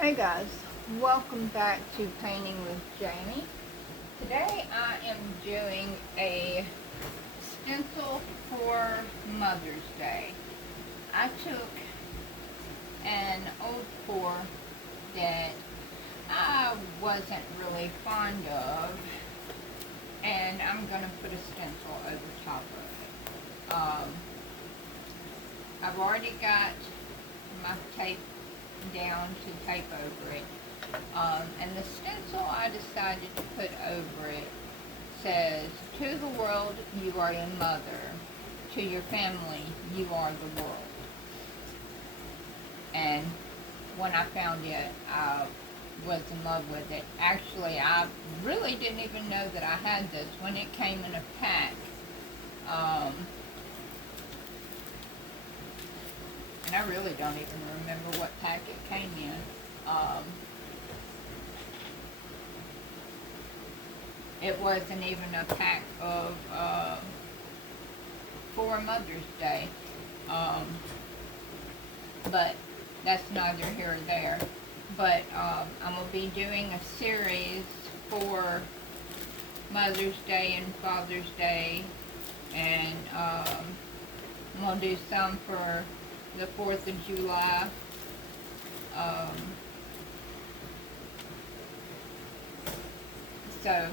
Hey guys, welcome back to Painting with Jamie. Today I am doing a stencil for Mother's Day. I took an old pour that I wasn't really fond of, and I'm going to put a stencil over top of it. I've already got my tape down to tape over it. And the stencil I decided to put over it says, "To the world, you are a mother. To your family, you are the world." And when I found it, I was in love with it. Actually, I really didn't even know that I had this when it came in a pack. And I really don't even remember what pack it came in. It wasn't even a pack of for Mother's Day. But that's neither here or there. But I'm going to be doing a series for Mother's Day and Father's Day. And I'm going to do some for the 4th of July. So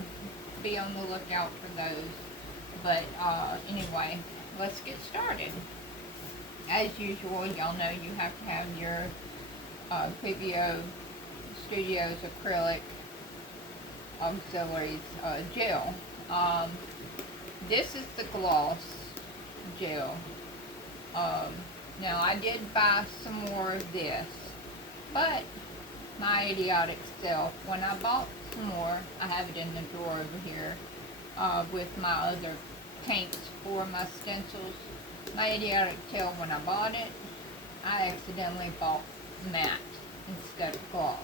be on the lookout for those. But anyway, let's get started. As usual, y'all know you have to have your PBO Studios acrylic auxiliaries gel. This is the gloss gel. Now I did buy some more of this, but my idiotic self, when I bought some more, I have it in the drawer over here with my other paints for my stencils. My idiotic self, when I bought it, I accidentally bought matte instead of gloss.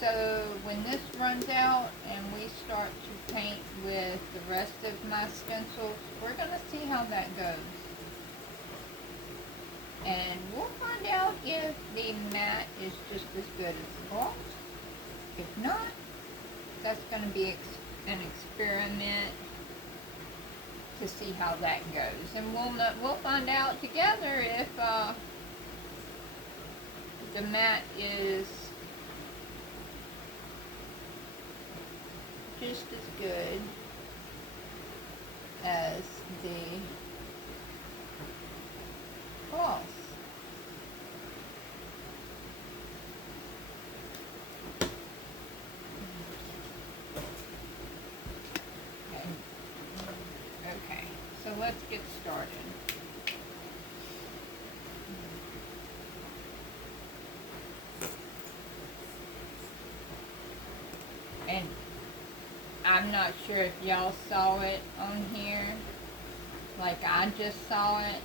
So when this runs out and we start to paint with the rest of my stencils, we're going to see how that goes. And we'll find out if the matte is just as good as the gloss. If not, that's going to be an experiment to see how that goes. And we'll find out together if the matte is just as good as the gloss. Okay, so let's get started. And I'm not sure if y'all saw it on here, like I just saw it.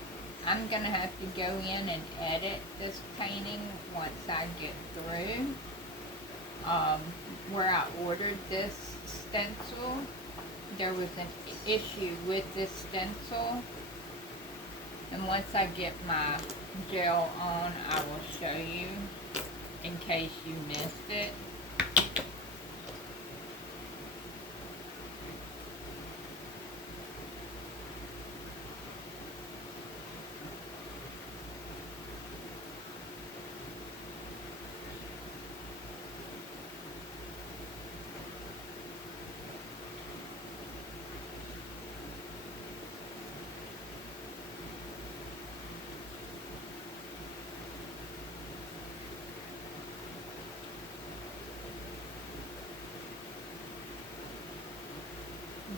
I'm going to have to go in and edit this painting once I get through. Where I ordered this stencil, there was an issue with this stencil. And once I get my gel on, I will show you in case you missed it.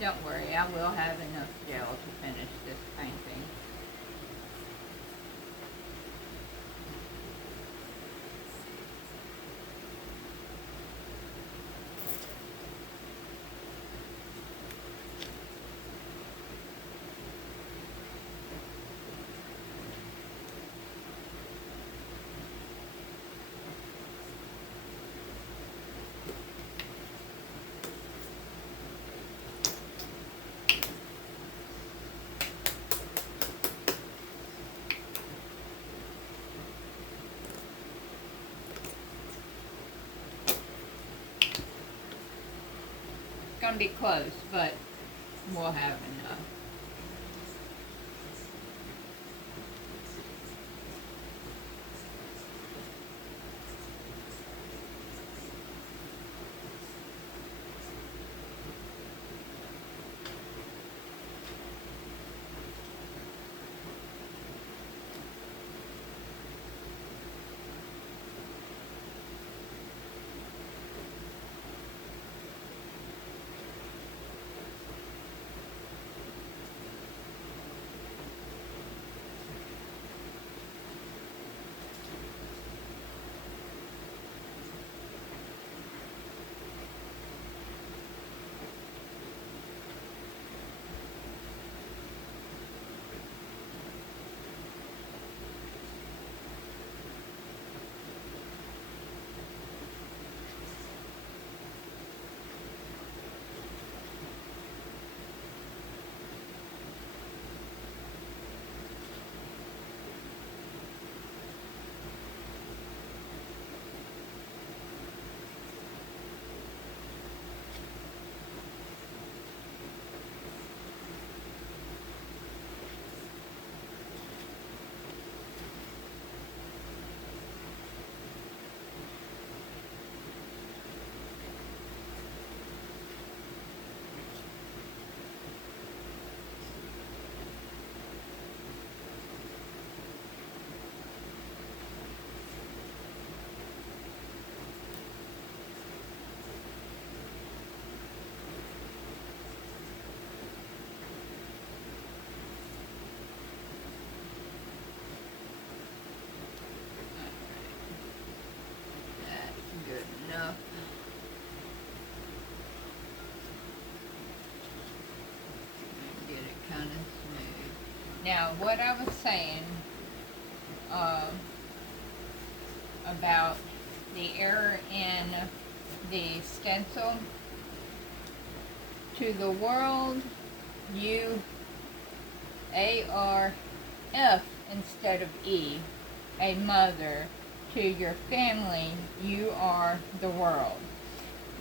Don't worry, I will have enough gel to finish this painting. going to be close, but we'll have enough. Enough. Get it kind of smooth. Now, what I was saying about the error in the stencil, to the world, you A-R-F instead of E, a mother. To your family, you are the world.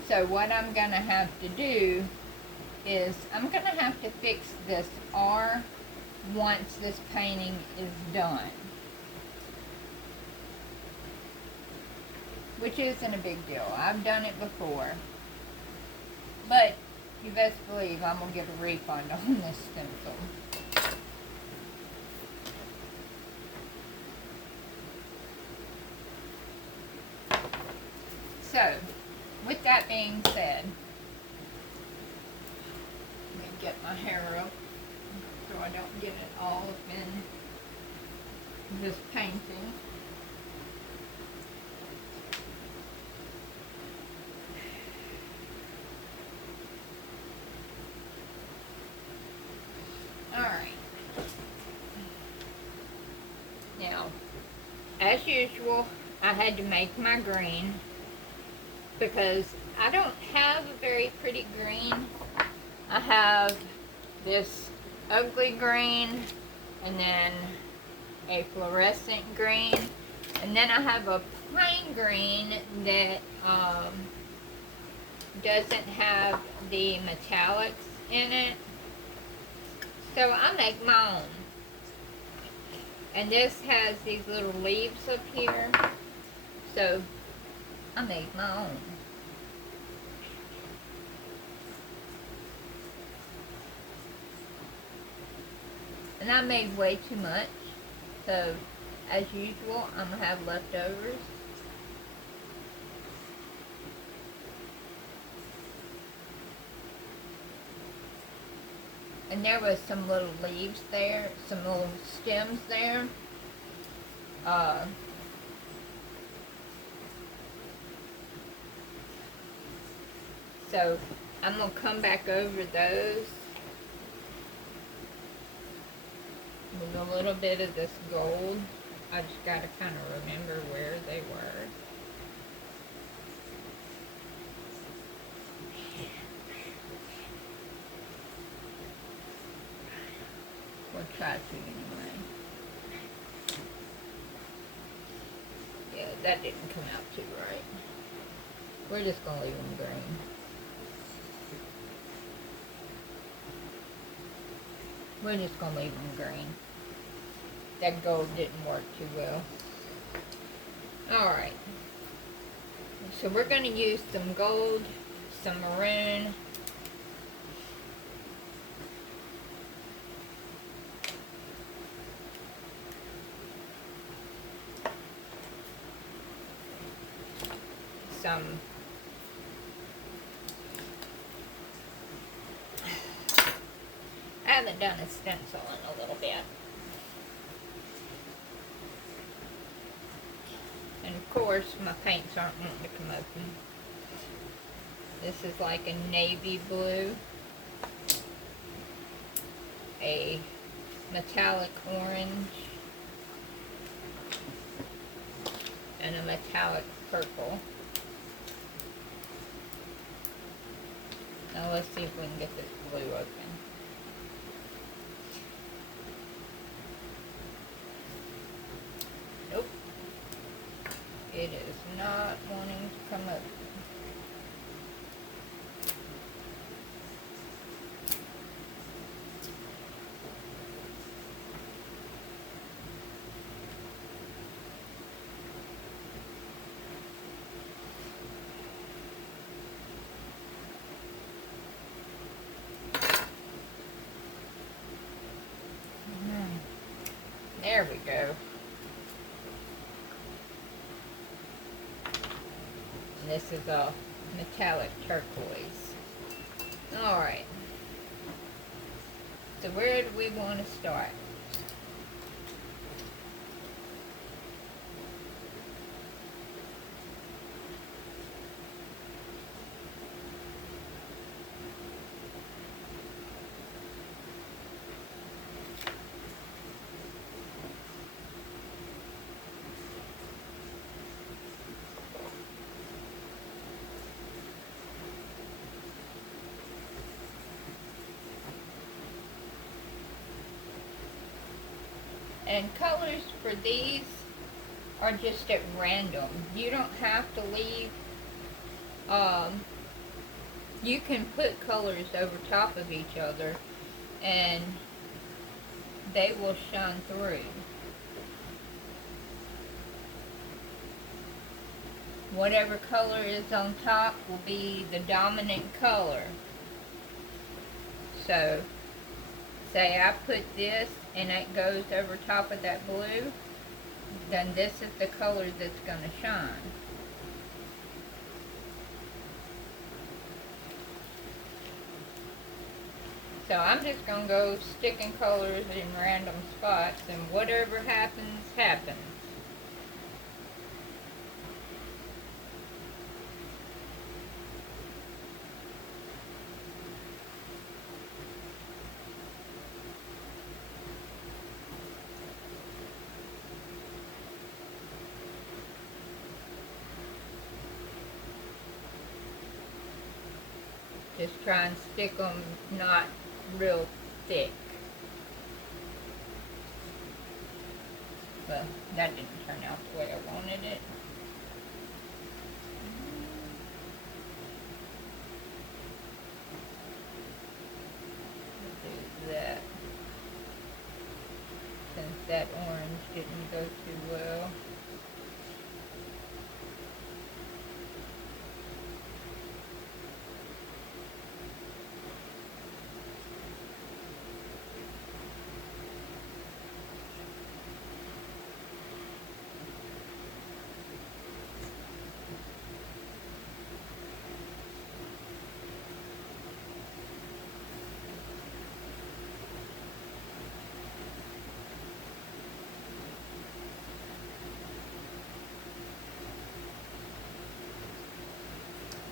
So what I'm going to have to do is I'm going to have to fix this R once this painting is done. Which isn't a big deal. I've done it before. But you best believe I'm going to get a refund on this stencil. So, with that being said, let me get my hair up so I don't get it all up in this painting. Alright. Now, as usual, I had to make my green, because I don't have a very pretty green. I have this ugly green, and then a fluorescent green, and then I have a plain green that doesn't have the metallics in it. So I make my own. And this has these little leaves up here. So I made my own. And I made way too much. So, as usual, I'm going to have leftovers. And there was some little leaves there, some little stems there. So I'm going to come back over those with a little bit of this gold. I just got to kind of remember where they were. We'll try to anyway. Yeah, that didn't come out too right. We're just going to leave them green. We're just gonna leave them green. That gold didn't work too well. Alright. So we're gonna use some gold, some maroon, some I haven't done a stencil in a little bit. And of course my paints aren't wanting to come open. This is like a navy blue, a metallic orange, and a metallic purple. Now let's see if we can get this blue open. Nope. It is not wanting to come open. There we go. And this is a metallic turquoise. Alright. So where do we want to start? And colors for these are just at random. You don't have to leave, you can put colors over top of each other and they will shine through. Whatever color is on top will be the dominant color. So, say I put this and it goes over top of that blue, then this is the color that's going to shine. So I'm just going to go sticking colors in random spots, and whatever happens, happens. Just try and stick them not real thick. Well, that didn't turn out the way I wanted it. Do that. Since that orange didn't go too well.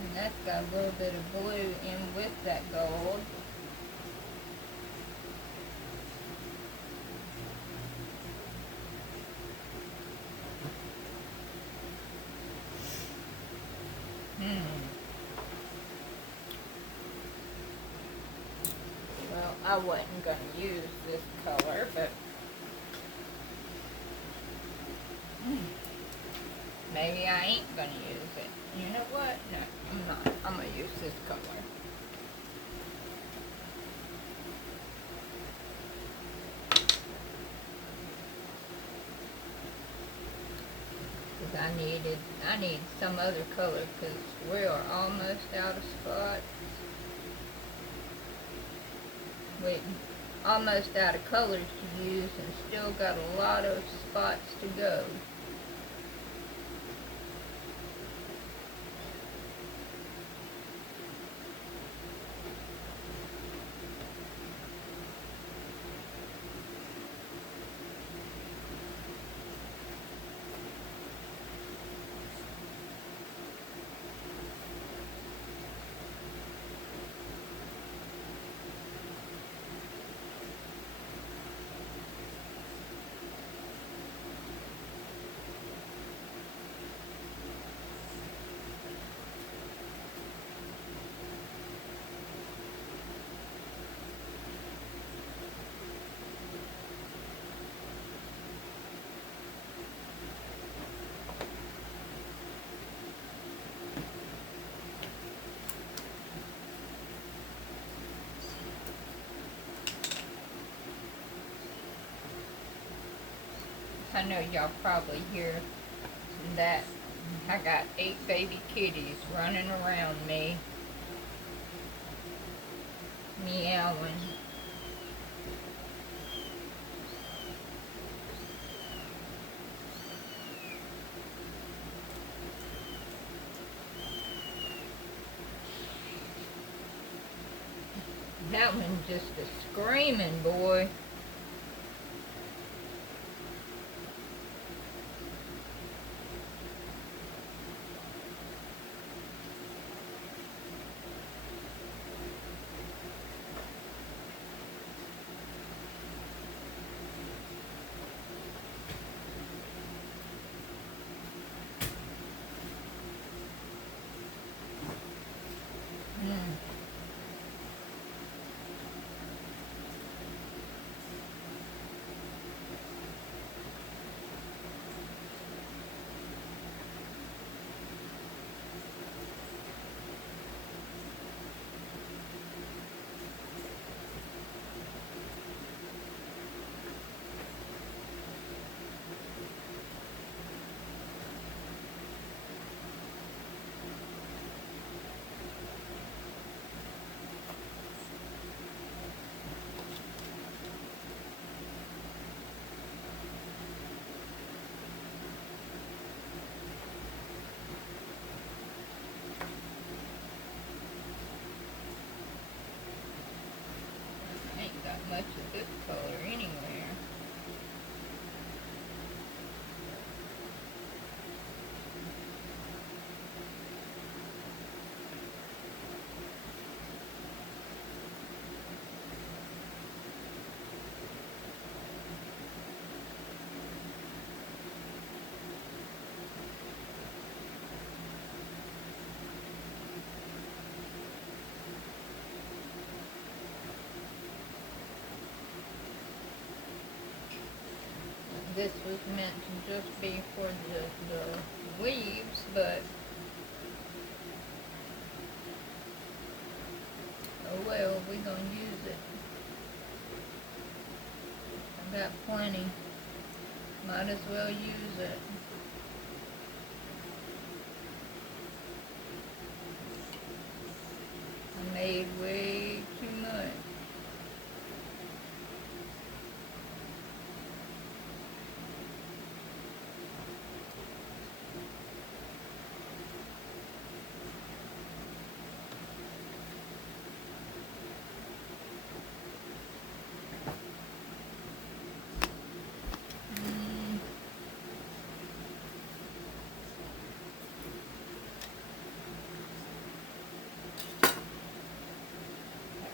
And that's got a little bit of blue in with that gold. Well, I wasn't going to use this color, but maybe I ain't going to use it. You know what? No, I'm not. I'm going to use this color. because I need some other color because we are almost out of spots. Wait, almost out of colors to use and still got a lot of spots to go. I know y'all probably hear that I got 8 baby kitties running around me, meowing. That one's just a screaming boy. Ain't got much of this color anywhere. This was meant to just be for the leaves, but oh well, we gonna use it. I got plenty. Might as well use it. I made way too much.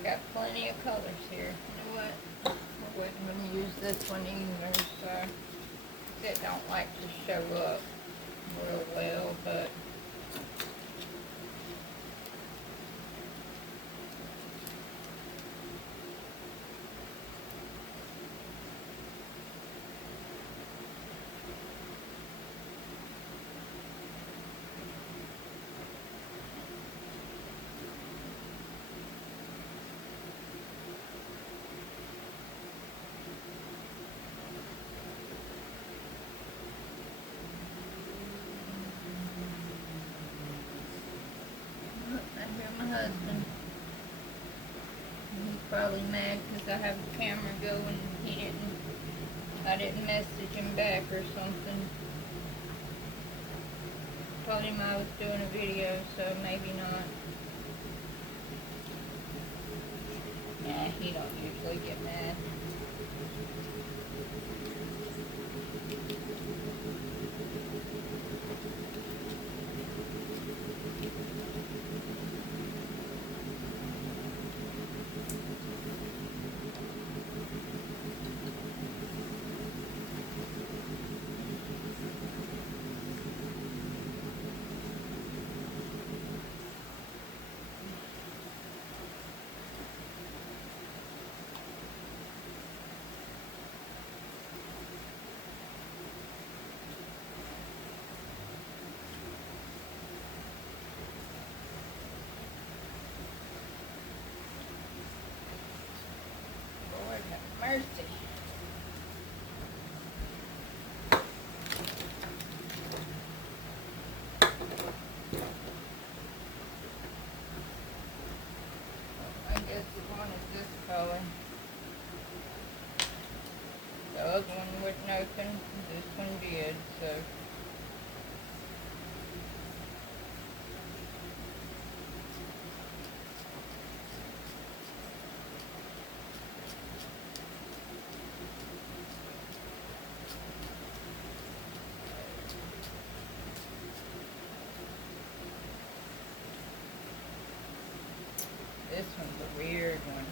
Got plenty of colors here. You know what? I wouldn't want to use this one either, so it don't like to show up real well, but hear my husband. He's probably mad because I have the camera going and I didn't message him back or something. Told him I was doing a video, so maybe not. Yeah, he don't usually get mad. Lord have mercy. I guess the one is this color. The other one wouldn't open. This one did, so. This one's a weird one.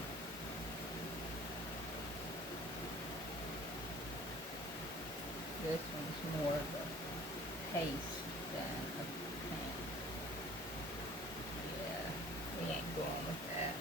This one's more of a paste than a paint. Yeah, we ain't going with that.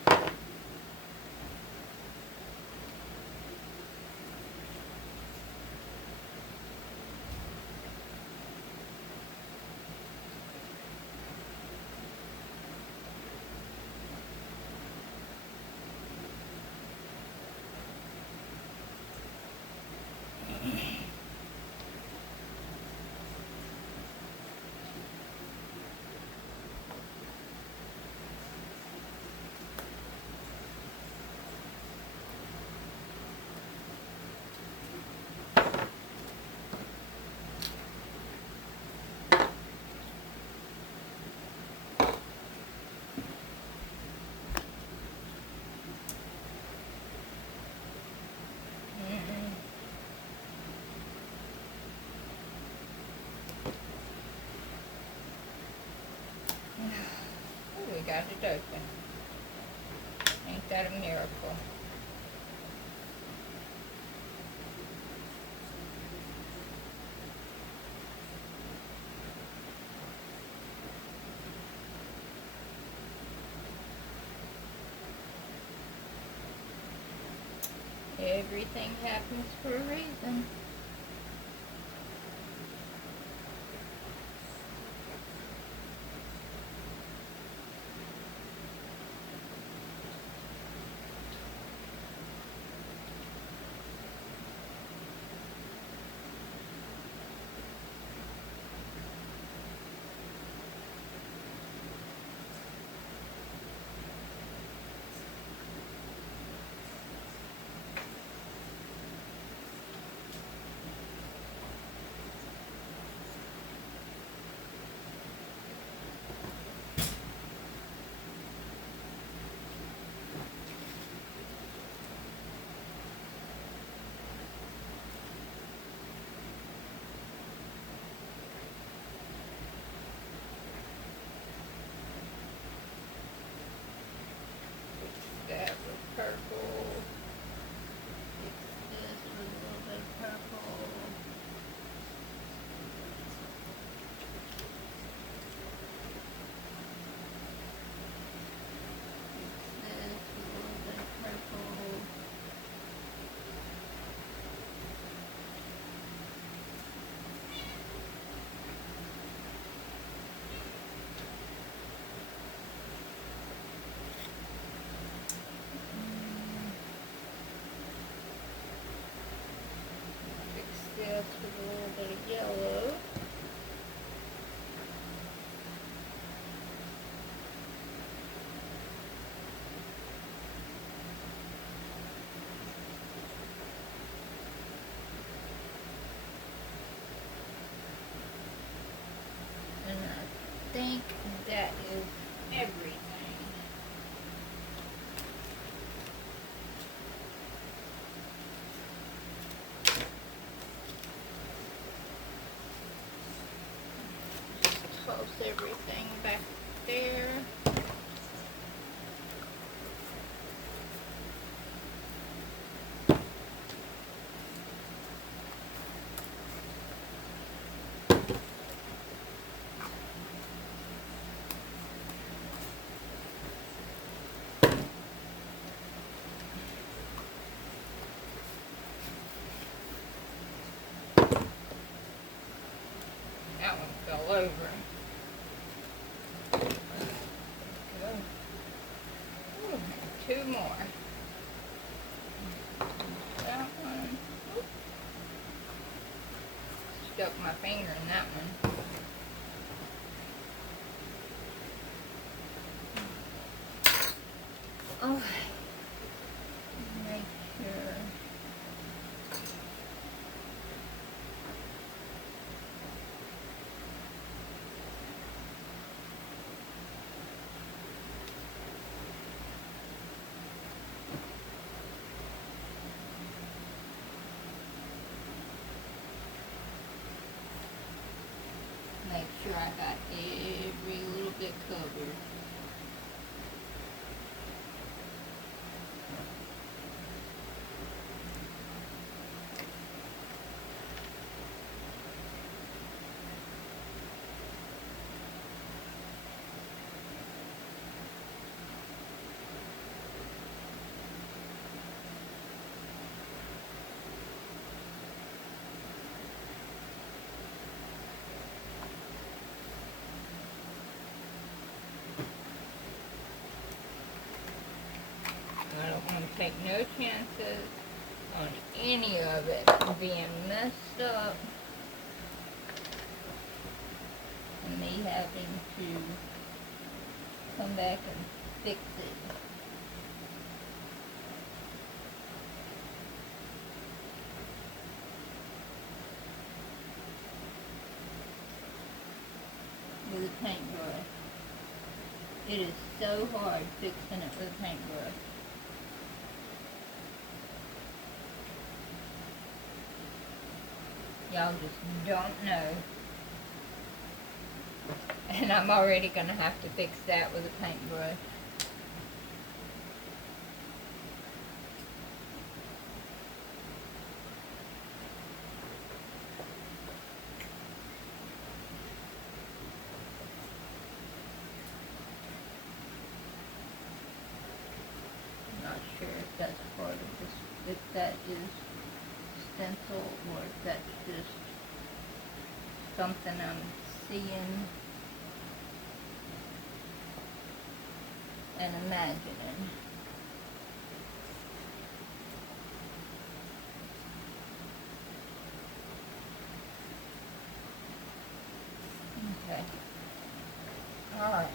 We got it open. Ain't that a miracle? Everything happens for a reason. think that is everything. Toss everything back there. That one fell over. Go. Ooh, two more. That one. Ooh. Stuck my finger in that one. Oh, make sure. Make sure I got every little bit covered. I don't want to take no chances on any of it being messed up and me having to come back and fix it. With a paintbrush. It is so hard fixing it with a paintbrush. Y'all just don't know. And I'm already going to have to fix that with a paintbrush. I'm not sure if that's part of this, if that is stencil or if that's just something I'm seeing and imagining. Okay. Alright.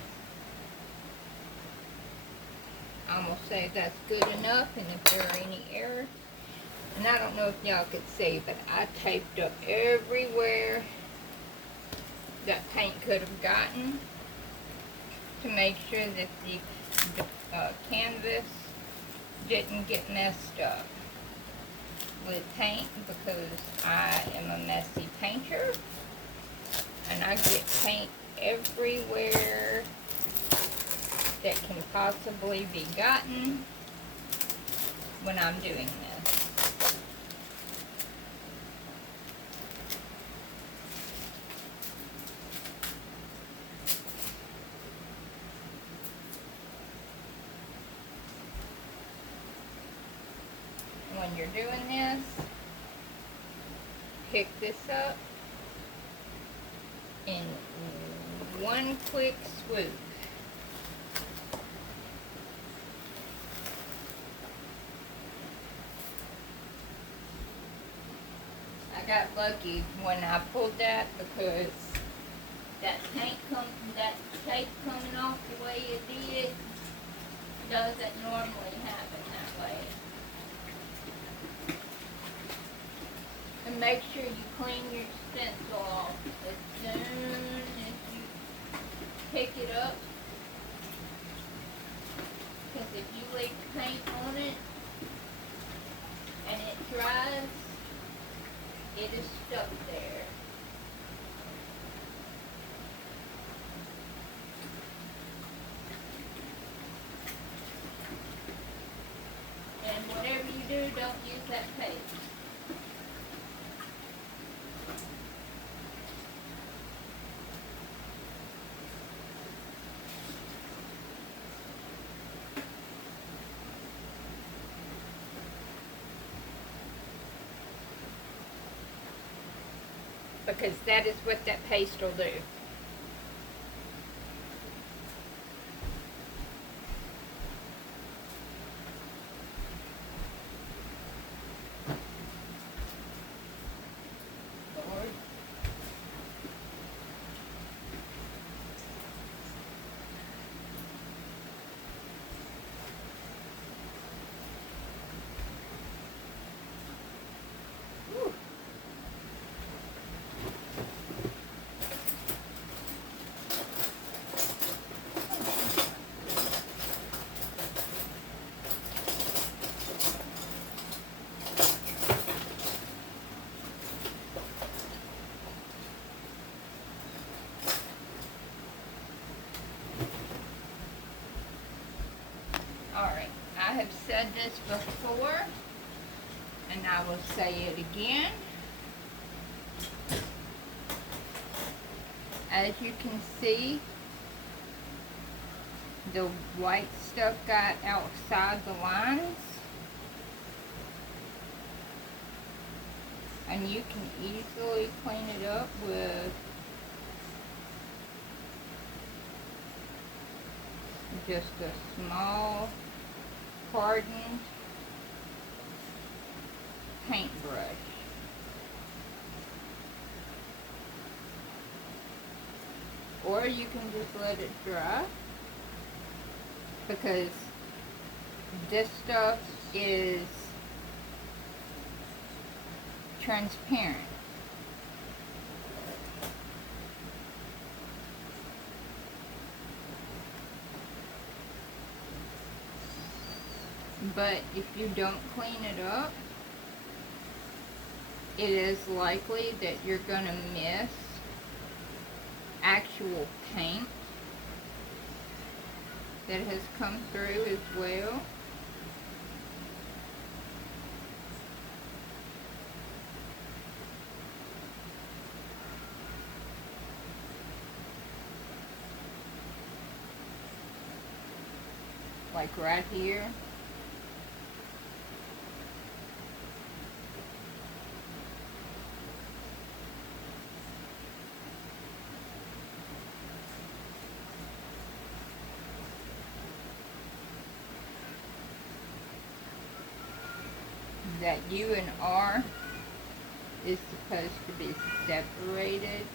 I'm going to say that's good enough, and if there are any errors, and I don't know if y'all could see, but I taped up everywhere that paint could have gotten to make sure that the canvas didn't get messed up with paint, because I am a messy painter and I get paint everywhere that can possibly be gotten when I'm doing this. When you're doing this, pick this up in one quick swoop. I got lucky when I pulled that, because that tape coming off the way it did doesn't normally happen that way. And make sure you clean your stencil off as soon as you up. Because if you leave paint on it and it dries, it is stuck there. And whatever you do, don't use that paste. Because that is what that paste will do. Alright, I have said this before, and I will say it again. As you can see, the white stuff got outside the lines. And you can easily clean it up with just a small hardened paintbrush. Or you can just let it dry, because this stuff is transparent. But if you don't clean it up, it is likely that you're going to miss actual paint that has come through as well. Like right here. That U and R is supposed to be separated.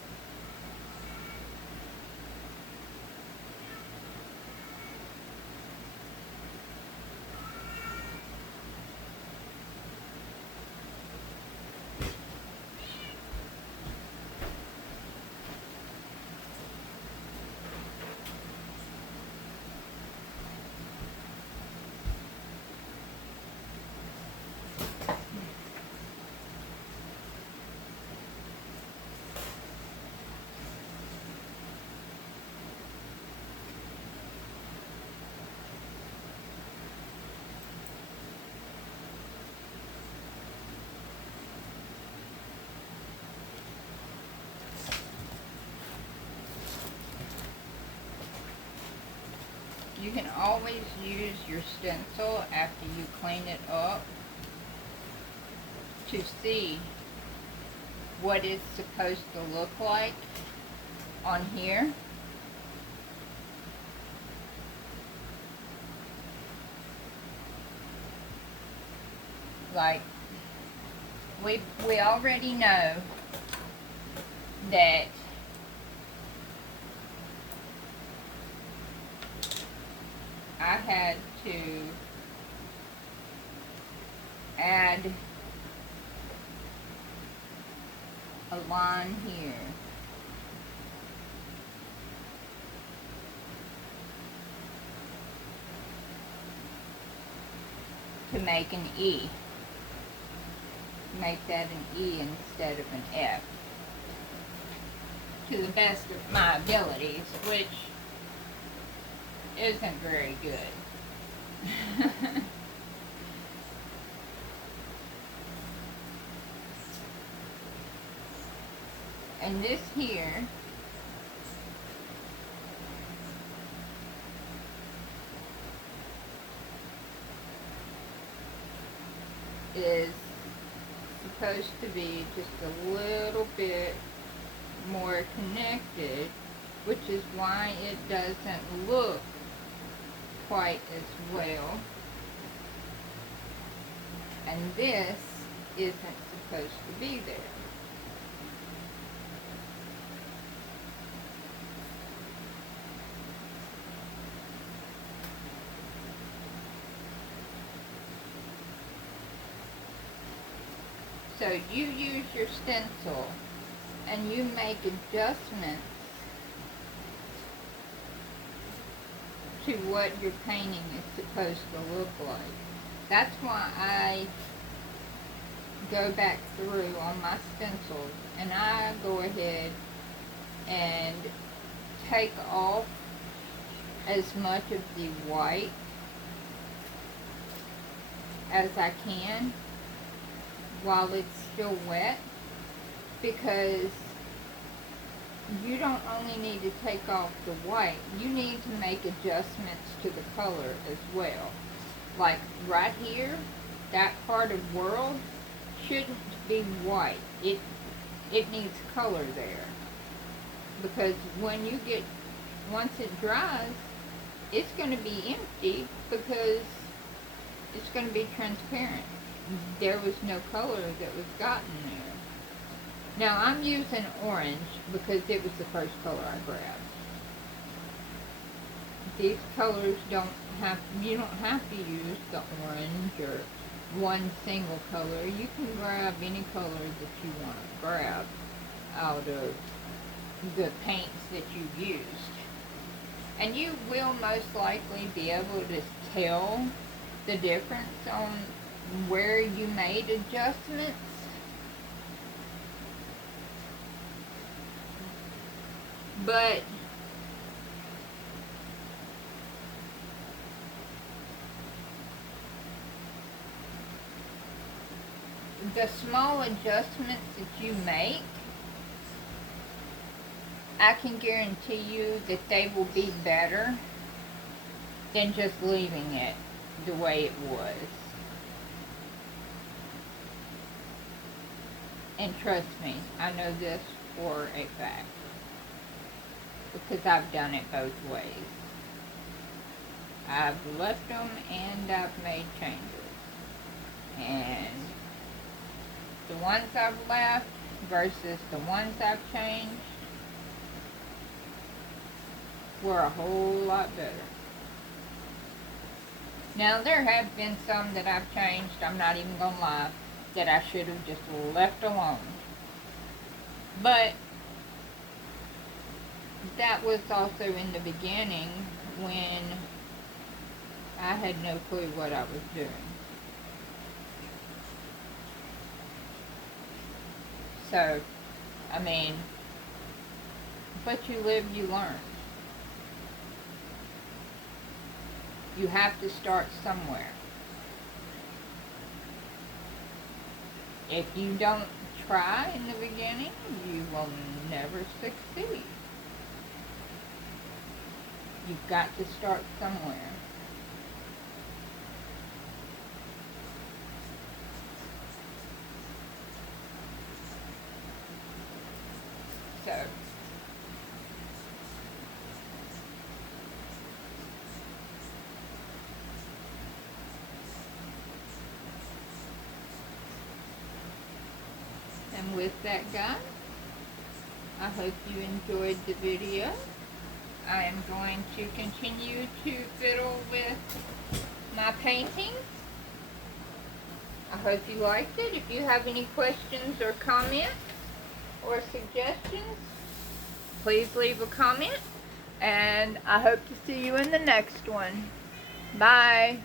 You can always use your stencil after you clean it up to see what it's supposed to look like on here. Like, we already know that I had to add a line here. make an E. Make that an E instead of an F. To the best of my abilities, which isn't very good. And this here is supposed to be just a little bit more connected, which is why it doesn't look quite as well. And this isn't supposed to be there. So you use your stencil and you make adjustments to what your painting is supposed to look like. That's why I go back through on my stencils and I go ahead and take off as much of the white as I can while it's still wet, because you don't only need to take off the white, you need to make adjustments to the color as well. Like right here, that part of world shouldn't be white. It needs color there, because when you get, once it dries, it's going to be empty because it's going to be transparent. There was no color that was gotten there. Now I'm using orange because it was the first color I grabbed. These colors you don't have to use the orange or one single color. You can grab any color that you want to grab out of the paints that you've used. And you will most likely be able to tell the difference on where you made adjustments. But the small adjustments that you make, I can guarantee you that they will be better than just leaving it the way it was. And trust me, I know this for a fact, because I've done it both ways. I've left them and I've made changes. And the ones I've left versus the ones I've changed were a whole lot better. Now there have been some that I've changed, I'm not even gonna lie, that I should have just left alone. But that was also in the beginning when I had no clue what I was doing. So, I mean, but you live, you learn. You have to start somewhere. If you don't try in the beginning, you will never succeed. You've got to start somewhere. So, and with that, guys, I hope you enjoyed the video. I am going to continue to fiddle with my painting. I hope you liked it. If you have any questions or comments or suggestions, please leave a comment. And I hope to see you in the next one. Bye.